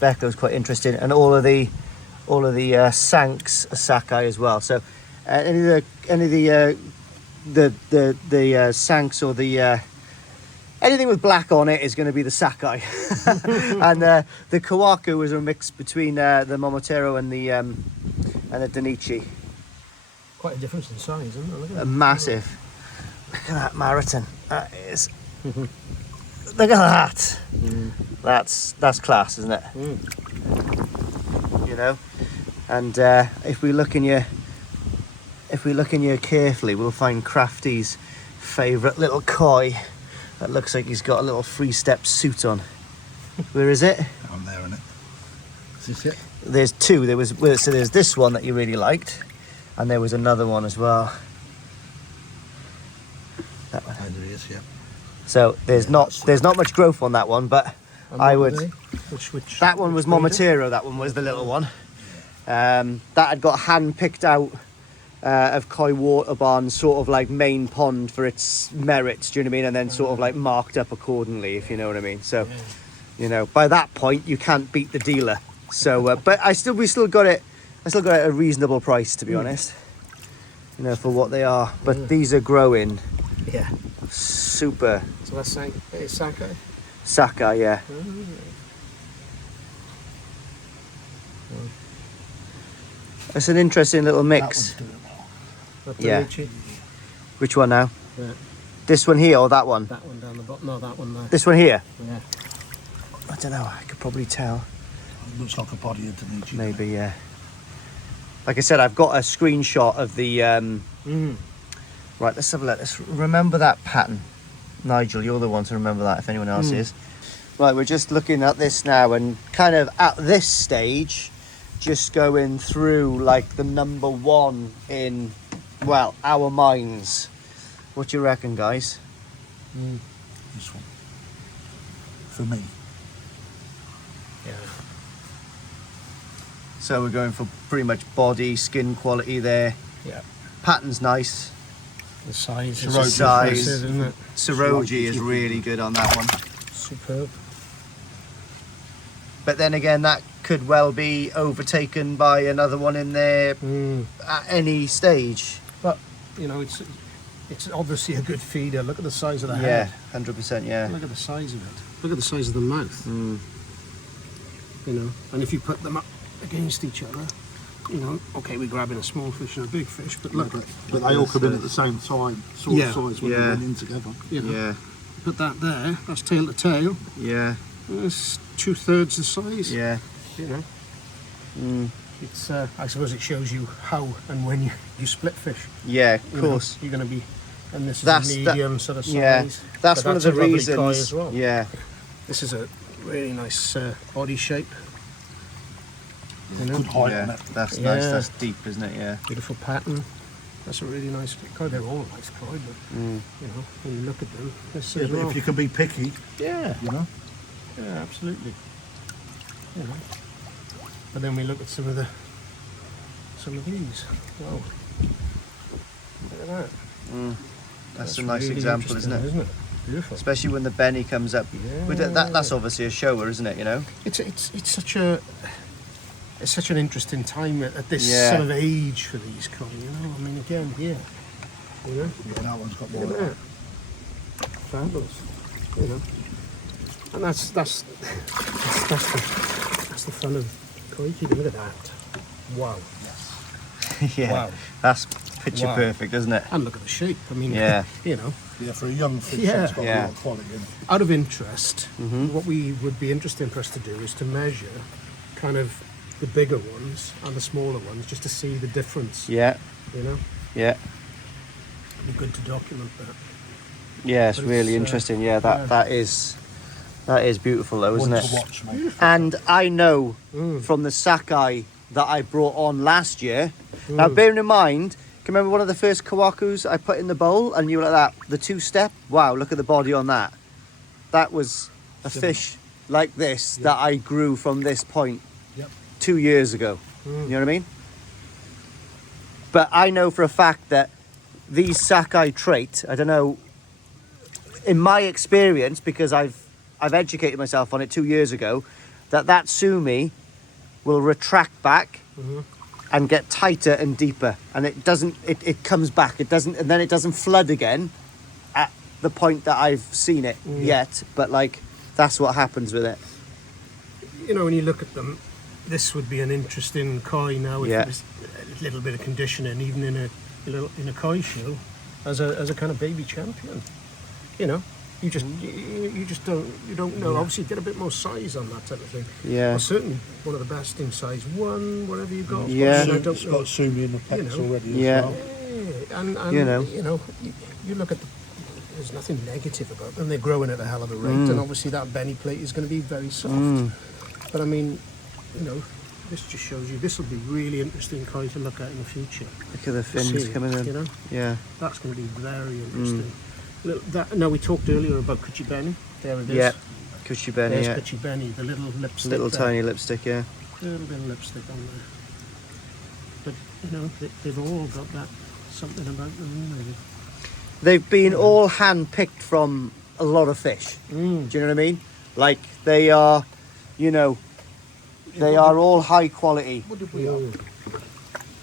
Becco's quite interesting, and all of the Sanks are Sakai as well. So any of the Sanks or the anything with black on it is going to be the Sakai. And the Kawaku was a mix between the Momotaro and the Denichi. Quite a difference in size, isn't it? Look at A massive. Look at that Marathon. That is. Look at that. That's class, isn't it? You know. And if we look in here carefully, we'll find Crafty's favourite little koi. That looks like he's got a little three-step suit on. Where is it? I'm there, innit? Is this it? There's two. So there's this one that you really liked, and there was another one as well. That one. There it is, yeah. So there's not much growth on that one, but And I what would. are they? Which That one was breeder? Momotaro. That one was the little one. That had got hand picked out of Koi Water Barn's sort of like main pond for its merits. Do you know what I mean? And then sort of like marked up accordingly, if you know what I mean. So, you know, by that point you can't beat the dealer. So, but we still got it. I still got it at a reasonable price, to be honest. You know, for what they are. But these are growing. Yeah. Super. So that's Sanke? Sakai, yeah. It's an interesting little That mix. one's doing well. That Yeah. Denichi? Which one now? Yeah. This one here or that one? That one down the bottom. No, that one there. This one here? Yeah. I don't know. I could probably tell. It looks like a body of Denichi. Maybe, yeah. Like I said, I've got a screenshot of the... Right, let's have a look. Let's remember that pattern. Nigel, you're the one to remember that if anyone else is. Right, we're just looking at this now and kind of at this stage, just going through like the number one in, well, our minds. What do you reckon, guys? This one. For me. Yeah. So we're going for pretty much body, skin quality there. Yeah. Pattern's nice. The size is Siroji. Size. impressive, isn't it? Siroji is really good on that one. Superb. But then again, that could well be overtaken by another one in there at any stage. But, you know, it's obviously a good feeder. Look at the size of the Yeah, head. 100%, yeah. Look at the size of it. Look at the size of the mouth. You know, and if you put them up against each other, you know, okay, we're grabbing a small fish and a big fish, but look, But they all come in at the same time, sort Yeah. of size when they Yeah. went in together. you know, Yeah, put that there, that's tail to tail, yeah, that's 2/3 the size. yeah. You know, it's I suppose it shows you how and when you split fish. Yeah, of You know, course. you're going to be, and this is That's- a that- medium sort of size. Yeah, that's but one of the a lovely reasons. koi as well. Yeah, This is a really nice body shape. You know, Good height yeah, on it. that's nice. Yeah. That's deep, isn't it? Yeah. beautiful pattern. That's a really nice koi. They're all nice koi, but you know, when you look at them, this Yeah, as but well. if you can be picky, Yeah, you know. yeah, absolutely. You know, but then we look at some of these. Wow, look at that. That's a nice really example, isn't interesting, it? Beautiful. Especially when the Benny comes up. With it, that's obviously a shower, isn't it? You know. It's such an interesting time at this Yeah. sort of age for these koi. You know, I mean, again, yeah. You know, Yeah, that one's got more. look at that. Fabulous. You know, and that's the fun of koi keeping. Look at that. Wow. Yeah. Wow. That's picture Wow. perfect, isn't it? And look at the shape. I mean, Yeah. you know, Yeah, for a young fish, Yeah. it's got Yeah. a lot of quality in it. out of interest, what we would be interested for us to do is to measure kind of the bigger ones and the smaller ones, just to see the difference. Yeah. You know, Yeah. it'd be good to document that. Yeah. It's But it's, really interesting. Yeah. That is beautiful, though, isn't One it? to watch, mate. And I know from the Sakai that I brought on last year. Now, bearing in mind, can you remember one of the first kawakus I put in the bowl and you were like that, the two-step? Wow, look at the body on that. That was a fish like this that I grew from this point Yep. 2 years ago. You know what I mean? But I know for a fact that these Sakai trait, I don't know, in my experience, because I've educated myself on it 2 years ago, that sumi will retract back and get tighter and deeper, and it comes back. It doesn't, and then it doesn't flood again at the point that I've seen it yet. But like, that's what happens with it. You know, when you look at them, this would be an interesting koi now if Yeah. it was a little bit of conditioning, even in a koi show, as a kind of baby champion. You know, you just don't know. Obviously, get a bit more size on that type of thing. Yeah. Well, certainly one of the best in size 1, whatever you got. Yeah. And I It's don't know. got sumi in the pecs know. already Yeah. as well. Yeah, and You know. you look at there's nothing negative about them. They're growing at a hell of a rate, and obviously that Benny plate is going to be very soft. But I mean, you know, this just shows you this will be really interesting koi to look at in the future. Look at the To fins see, coming in. You know, Yeah. that's going to be very interesting. Now we talked earlier about Kuchibeni. There it is. Yeah. Cushy Benny, There's yeah. Cushy Benny, the little lipstick. Little there. tiny lipstick, yeah. A little bit of lipstick on there. But, you know, they've all got that something about them, maybe. They've been all hand-picked from a lot of fish. Do you know what I mean? Like, they are, you know, they are all high quality. What did we have?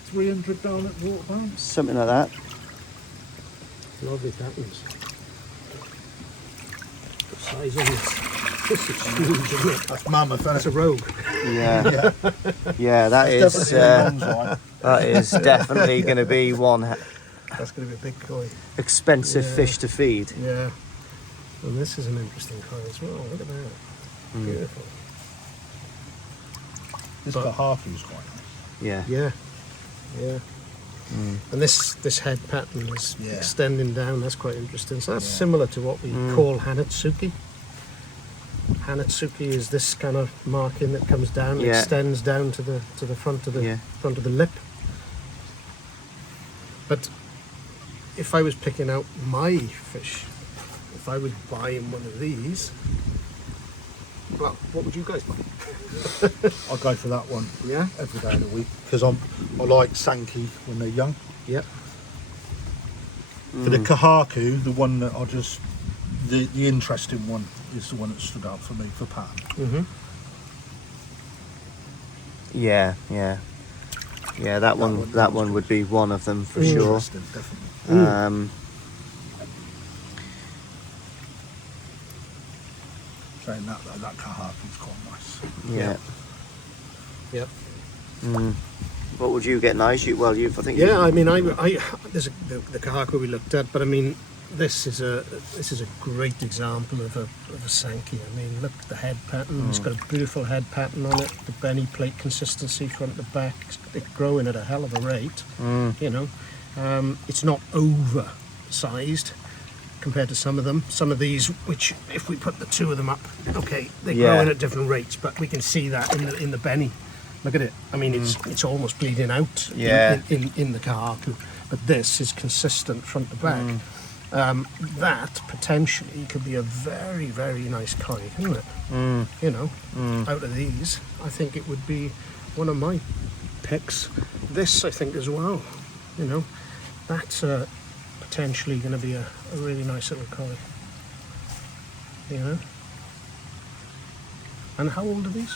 300 down at Waterbound? Something like that. Lovely patterns. The size of this is huge, isn't it? That's mammoth, That's a rogue. Yeah. Yeah, that is definitely going to be one That's going to be a big koi. expensive Yeah. fish to feed. Yeah. And this is an interesting koi as well. Look at that. Beautiful. This But- Kahaku's quite nice. Yeah. Yeah. Yeah. And this head pattern is Yeah. extending down. That's quite interesting. So that's Yeah. similar to what we call Hanatsuki. Hanatsuki is this kind of marking that comes down, Yeah. extends down to the front of the Yeah. front of the lip. But if I was picking out my fish, if I was buying one of these, well, what would you guys buy? I'll go for that one Yeah. every day of the week because I like Sanke when they're young. Yeah. For the Kahaku, the one that the interesting one is the one that stood out for me for pattern. Mm-hmm. Yeah, yeah. Yeah, that one would be one of them for sure. Interesting, definitely. Saying that Kahaku's quite nice. Yeah. Yeah. What would you get, nice? I think. Yeah, I mean, there's the Kahaku we looked at, but I mean, this is a great example of a Sanke. I mean, look at the head pattern. It's got a beautiful head pattern on it. The Benny plate consistency front to back. It's growing at a hell of a rate. You know, it's not oversized compared to some of them. Some of these, which if we put the two of them up, okay, they're growing at different rates, but we can see that in the Benny. Look at it. I mean, it's almost bleeding out in the Kahaku, but this is consistent front to back. That potentially could be a very, very nice koi, isn't it? You know, out of these, I think it would be one of my picks. This, I think, as well. You know, that's potentially going to be a really nice little koi. You know. And how old are these?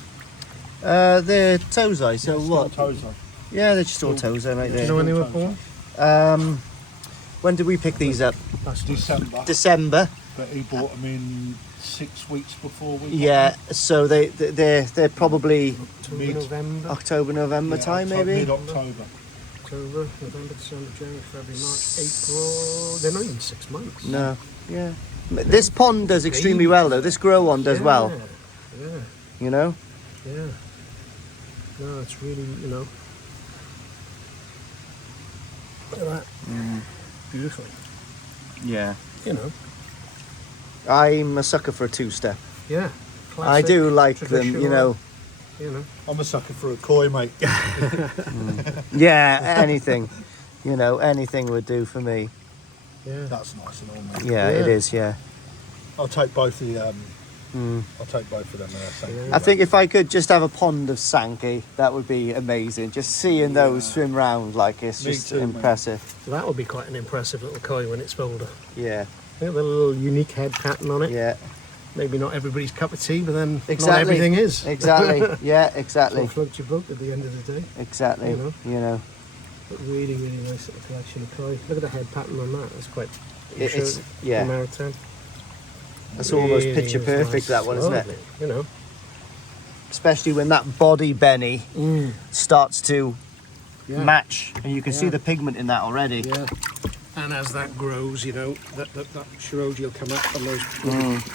They're Tozai, so what? Tozo. Yeah, they're just all Tozai, mate. Do you know when they were born? When did we pick these up? That's December. December. But he bought them in 6 weeks before we. Yeah, so they're probably Mid- November. October, November time, maybe. Mid-October. October, November, December, January, February, March, April. They're not even 6 months. No, yeah. This pond does extremely well, though. This grow one does well. Yeah, You know. yeah. No, it's really, you know. Look at that. Beautifully. Yeah. You know. I'm a sucker for a two-step. Yeah. I Classic, do like them, traditional, you know. You know. I'm a sucker for a koi, mate. Yeah, anything. You know, anything would do for me. Yeah. That's nice and all, mate. Yeah, it Yeah. is, yeah. I'll take both the. I'll take both of them. Yeah. I think if I could just have a pond of Sanke, that would be amazing. Just seeing those swim round, like, it's Me just too, mate. impressive. That would be quite an impressive little koi when it's older. Yeah, Yeah, the little unique head pattern on it. yeah. Maybe not everybody's cup of tea, but then not Exactly. everything is. Exactly. Yeah, So exactly. float your boat at the end of the day. Exactly. You know. But really, really nice little collection of koi. Look at the head pattern on that. That's quite. It's yeah. Maritime. That's almost Really picture is perfect. nice. That one, isn't it? Lovely, you know. Especially when that body Benny starts to Yeah. match, and you can see Yeah. the pigment in that already. Yeah. And as that grows, you know, that shiroji will come up and those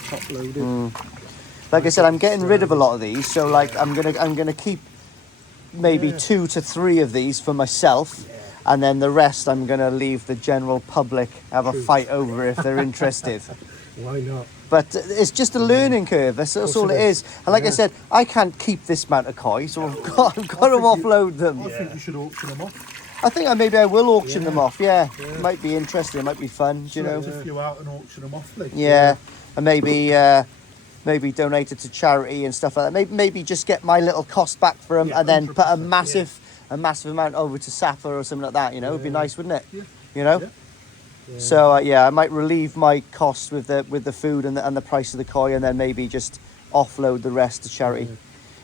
top loaded. Like I said, I'm getting rid of a lot of these, so like I'm gonna keep maybe 2 to 3 of these for myself, and then the rest I'm gonna leave the general public have a fight over if they're interested. Why not? But it's just a learning curve. That's all it is. And like I said, I can't keep this amount of koi, so I've got to offload them. I think you should auction them off. I think maybe I will auction them off. Yeah, it might be interesting. It might be fun. Do you know? Select a few out and auction them off, Lee. Yeah, and maybe maybe donate it to charity and stuff like that. Maybe just get my little cost back for them, Yeah, and then put a 100%, massive amount over to Safa or something like that. You know, it'd be nice, wouldn't it? Yeah. You know. Yeah. So I might relieve my costs with the food and the price of the koi, and then maybe just offload the rest to charity.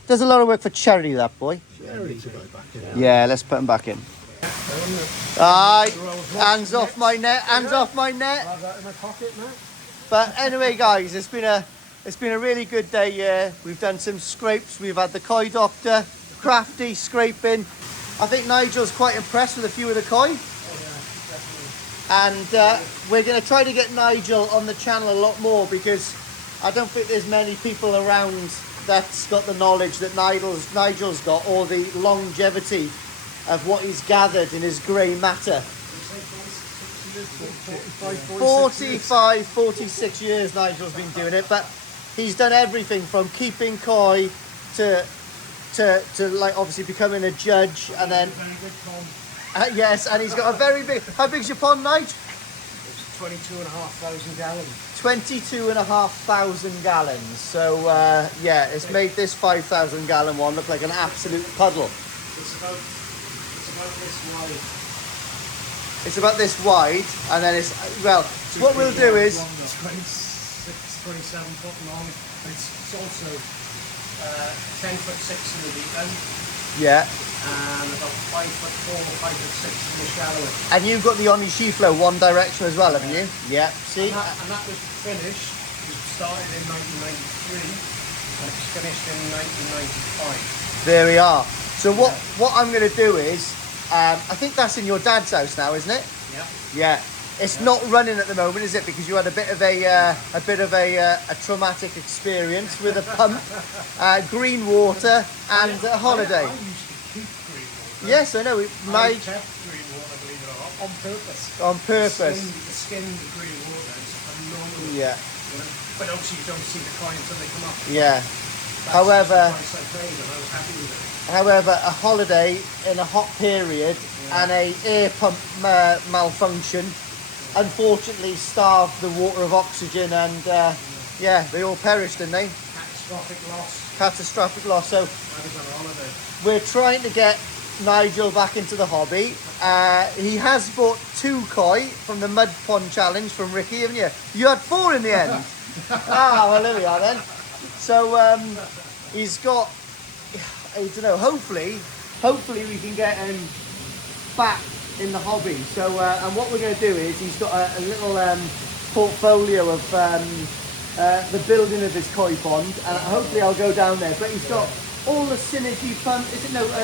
Does a lot of work for charity, that boy. Charity to go back in. Yeah, let's put him back in. Alright, hands off my net, hands off my net. Have that in my pocket, mate. But anyway, guys, it's been a really good day here. We've done some scrapes. We've had the koi doctor, crafty scraping. I think Nigel's quite impressed with a few of the koi. And we're going to try to get Nigel on the channel a lot more, because I don't think there's many people around that's got the knowledge that Nigel's got, or the longevity of what he's gathered in his grey matter. 45, 46 years Nigel's been doing it, but he's done everything from keeping koi to like obviously becoming a judge, and then yes, and he's got a very big. How big's your pond, Nigel? It's 22,500 gallons. 22,500 gallons. So yeah, it's made this 5,000 gallon one look like an absolute puddle. It's about this wide. It's about this wide, and then it's well. So what we'll do is 26, 27 foot long. It's also 10 foot 6 in the deep end, yeah. and about 5 foot 4, 5 foot 6 in the shallow end. And you've got the Onishi flow one direction as well, haven't you? Yeah. See. And that was finished. It started in 1993 and it was finished in 1995. There we are. So what I'm going to do is, I think that's in your dad's house now, isn't it? Yeah. Yeah. It's not running at the moment, is it? Because you had a bit of a traumatic experience with a pump, green water, and a holiday. I used to keep green water. Yes, I know. I kept green water, believe it or not, on purpose. On purpose. The skin of green water is phenomenal. Yeah. You know? But obviously you don't see the coin until they come up. Yeah. That's However, the price I paid, and I was happy with it. However, a holiday in a hot period and a air pump malfunction unfortunately starved the water of oxygen, and yeah, they all perished, didn't they? Catastrophic loss. Catastrophic loss. So I was on holiday. we're trying to get Nigel back into the hobby. He has bought 2 koi from the Mud Pond Challenge from Ricky, haven't you? You had 4 in the end. Well, there we are then. So he's got, I don't know, hopefully we can get him back in the hobby. So and what we're going to do is, he's got a little portfolio of the building of his koi pond, and hopefully I'll go down there. But he's got all the synergy pumps,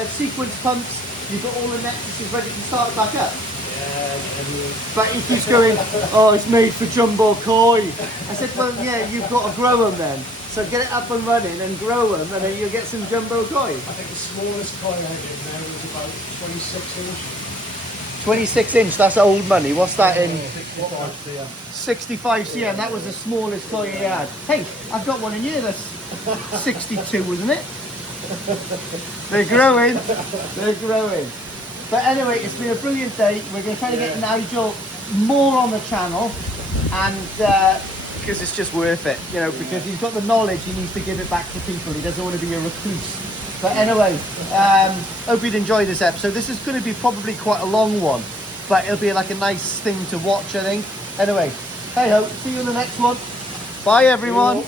sequence pumps. You've got all the nexuses ready to start back up. But he keeps going, oh, it's made for jumbo koi. I said, well, yeah, you've got to grow them then. So get it up and running and grow them, and then you'll get some jumbo koi. I think the smallest koi I did now was about 26 inch. 26 inch, that's old money. What's that in? 65 cm. 65 cm, that was the smallest koi he had. Hey, I've got one in here that's 62, wasn't it? They're growing. They're growing. But anyway, it's been a brilliant day. We're going to try to get Nigel more on the channel, and because it's just worth it, you know, because he's got the knowledge, he needs to give it back to people. He doesn't want to be a recluse. But anyway, hope you'd enjoy this episode. This is going to be probably quite a long one, but it'll be like a nice thing to watch, I think. Anyway, hey ho, see you in the next one. Bye everyone.